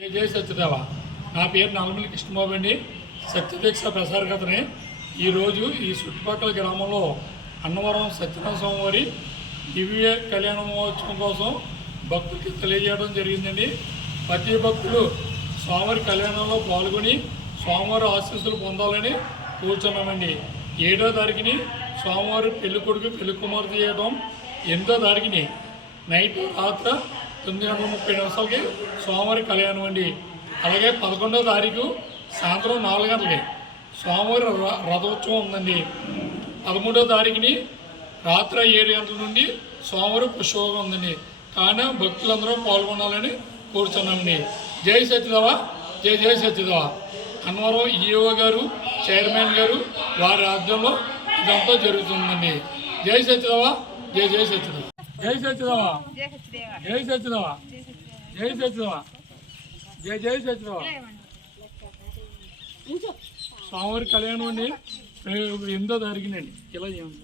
జై సత్యదేవ. నా పేరు నల్లమల్లి కృష్ణబాబు అండి. సత్యదీక్ష ప్రసారకథని ఈరోజు ఈ చుట్టుపక్కల గ్రామంలో అన్నవరం సత్యనారాయణ స్వామివారి దివ్య కళ్యాణ మహోత్సవం కోసం భక్తులకి తెలియజేయడం జరిగిందండి. ప్రతి భక్తులు స్వామివారి కళ్యాణంలో పాల్గొని స్వామివారి ఆశీస్సులు పొందాలని కూర్చున్నామండి. ఏడో తారీఖుని స్వామివారి పెళ్ళి కొడుకు పెళ్ళి కుమార్తె చేయడం. ఎనిమిదో తారీఖుని నైట్ రాత్ర తొమ్మిది గంటల ముప్పై నిమిషాలకి స్వామివారి కళ్యాణం అండి. అలాగే పదకొండవ తారీఖు సాయంత్రం నాలుగు గంటలకి స్వామివారి ర- రథోత్సవం ఉందండి. పదమూడవ తారీఖుని రాత్రి ఏడు గంటల నుండి స్వామివారి పుష్పయోగం ఉందండి. కానీ భక్తులందరూ పాల్గొనాలని కోరుచున్నామండి. జై సత్యదేవ జై జై సత్యదేవ. అన్నవరం ఈఓ గారు చైర్మన్ గారు వారి ఆధ్వర్యంలో ఇదంతా జరుగుతుందండి. జై సత్యదేవ జై జై సత్యదేవ. జై సత్యదేవ. జై సత్యదేవ జై సత్యదేవ జై జై సత్యదేవ స్వామివారి కళ్యాణం అండి. ఎనిమిదో తారీఖునండి ఇలా చేయండి.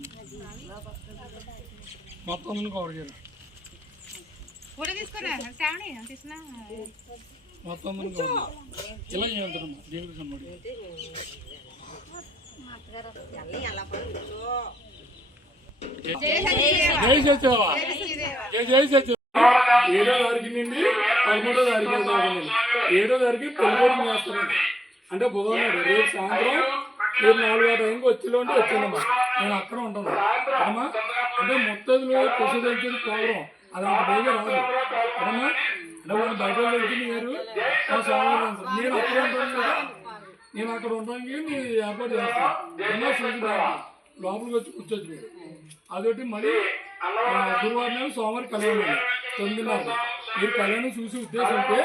మొత్తం కవర్ చేయాలి మొత్తం చేయాలి ఇలా దేవుడికి సన్మాడి జై సత్యదేవ జై జై సత్య ఏడో తారీఖు నుండి పదమూడో తారీఖు దాకానండి ఏడో తారీఖు పెళ్ళికొడుకు చేస్తానండి అంటే బుధవారం రేపు సాయంత్రం రేపు నాలుగో టైంకి వచ్చేలోంటి వచ్చానమ్మా నేను అక్కడ ఉంటాను. అమ్మా అంటే మొత్తదులు కృషి తెచ్చింది పోవడం అది అంత బేగా రాదు. అమ్మా అంటే వాళ్ళు బయట తెచ్చింది మీరు? నేను అక్కడ ఉంటాను కదా. నేను అక్కడ ఉండడానికి నేను ఏర్పాటు చేస్తాను. ఎన్నో లోపలికి వచ్చి కూర్చోచ్చు మీరు. అదొకటి మళ్ళీ గురువారం సోమవారి సోమవారం కళ్యాణం తొమ్మిదిన్నర. మీరు కళ్యాణం చూసి ఉద్దేశం ఉంటే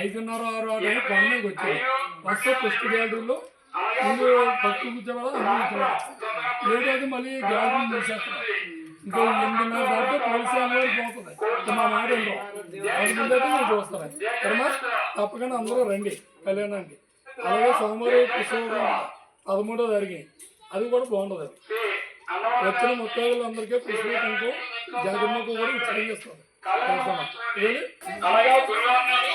ఐదున్నర ఆరు ఆరు అని కొండ మీదకి వచ్చారు వస్తే పుష్టి గ్యాలరీలో ముందు భక్తులు కూర్చోవాలా అందరూ కూర్చోవాలి? లేదైతే మళ్ళీ గ్యాలరీ మూసేస్తారు. ఇంకా ఎనిమిదిన్నర దాటితే పోలీసు వాళ్ళు పోతుంది. మా మాట ఉండవు అది ముందైతే చూస్తారు కర్మ తప్పకుండా అందరూ రండి కళ్యాణానికి అలాగే సోమవారం పుష్పం పదమూడో తారీఖు. అది కూడా బాగుంటుంది వచ్చిన ముత్తైదులందరికీ పుష్పకంకు జగన్మకు కూడా ఉచితంగా చేస్తారు. అనగా గురువారం నాడు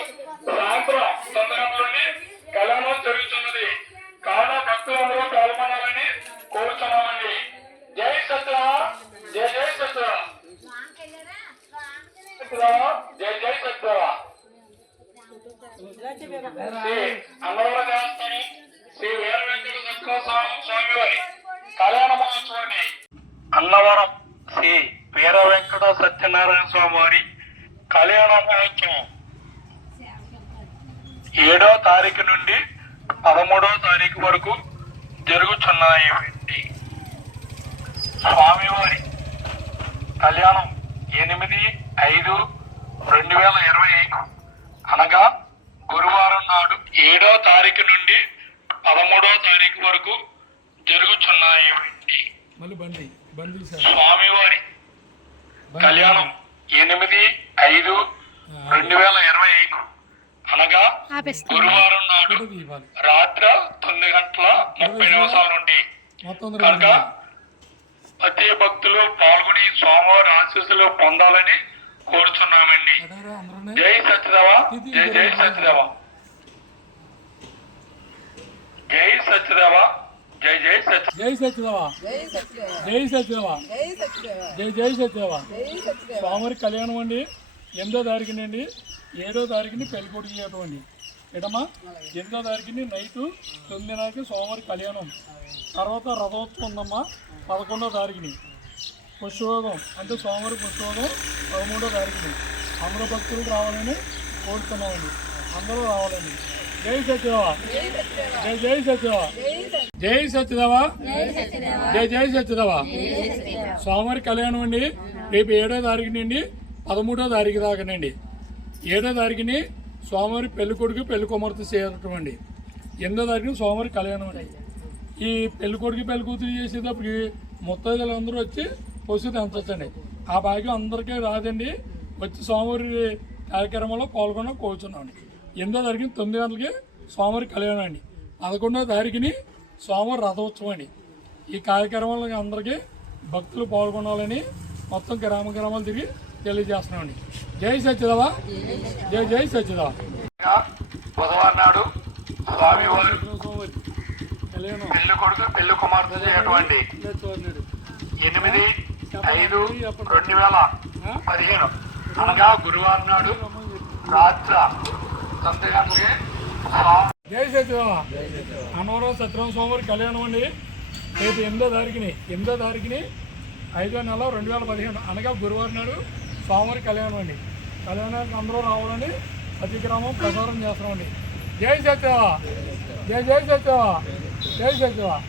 ఏడో తారీఖు నుండి పదమూడో తారీఖు వరకు జరుగుతున్నాయి స్వామివారి కళ్యాణం ఎనిమిది ఐదు రెండు వేల ఇరవై ఐదు. అనగా గురువారం నాడు ఏడో తారీఖు నుండి పదమూడో తారీఖు వరకు జరుగుతున్నాయి స్వామివారి కళ్యాణం ఎనిమిది ఐదు రెండు వేల ఇరవై ఐదు. అనగా గురువారం నాడు రాత్రి తొమ్మిది గంటల ముప్పై నిమిషాల నుండి. కనుక ప్రతి భక్తులు పాల్గొని స్వామివారి ఆశీస్సులు పొందాలని అందరూనే? జై సత్యదేవ జై జై సత్యదేవ. జై సత్యదేవ జై జై సత్య జై సత్యదేవా. జై సత్యదేవా. జై జై సత్యదేవా. స్వామివారి కళ్యాణం అండి. ఎనిమిదో తారీఖునండి ఏడో తారీఖుని పెళ్ళి కొడుకు చేయటం అండి. ఎడమా ఎనిమిదో తారీఖుని నైటు తొమ్మిదిన్నరకి సోమవారి కళ్యాణం. తర్వాత రథోత్సవం ఉందమ్మా పదకొండో తారీఖుని. పుష్పయోగం అంటే సోమవారి పుష్పయోగం పదమూడో తారీఖుని. అందరూ భక్తులు రావాలని కోరుతున్నామండి. అందరూ రావాలండి. జై సత్యదేవా. జై జై సత్యదేవా. జై సత్యదేవా. జై జై సత్యదేవా. సోమవారి కళ్యాణం అండి రేపు ఏడో తారీఖునండి. పదమూడో తారీఖు దాకానండి. ఏడో తారీఖుని స్వామివారి పెళ్ళి కొడుకు పెళ్ళి కుమార్తె చేయటం అండి ఎనిమిదో తారీఖున స్వామివారి కళ్యాణం అండి. ఈ పెళ్ళి కొడుకు పెళ్ళి కూతురు చేసేటప్పటికి ముత్తైదులందరూ వచ్చి పశువు ఎంతొచ్చండి ఆ భాగ్యం అందరికీ రాదండి. వచ్చి స్వామివారి కార్యక్రమంలో పాల్గొన్న కోరుచున్నామండి. ఎనిమిదో తారీఖున తొమ్మిది గంటలకి స్వామివారి కళ్యాణం అండి. పదకొండో తారీఖుని స్వామివారి రథోత్సవం అండి. ఈ కార్యక్రమంలో అందరికీ భక్తులు పాల్గొనాలని మొత్తం గ్రామ గ్రామాలు తిరిగి తెలియజేస్తున్నామండి. జై సత్యదేవ జై జై సత్యదేవ బుధవారం నాడు స్వామివారు స్వామి పెళ్ళి కొడుకు పెళ్ళి కుమార్తె చేయటువంటి ఎనిమిది ఐదు రెండు వేల పదిహేను. అనగా గురువారం నాడు రాత్ర తొమ్మిది గంటలకి జై సత్యదేవ అన్నవరం సత్యనారాయణ స్వామి వారి కళ్యాణం అండి. రేపు ఎనిమిదో తారీఖుని ఎనిమిదో తారీఖుని ఐదో నెల రెండు వేల పదిహేను. అనగా గురువారం నాడు స్వామివారి కళ్యాణం అండి. కళ్యాణానికి అందరూ రావాలని సత్యగ్రామం ప్రసారం చేస్తామండి. జై సత్యవా. జై జై సత్యవా. జై సత్యవా.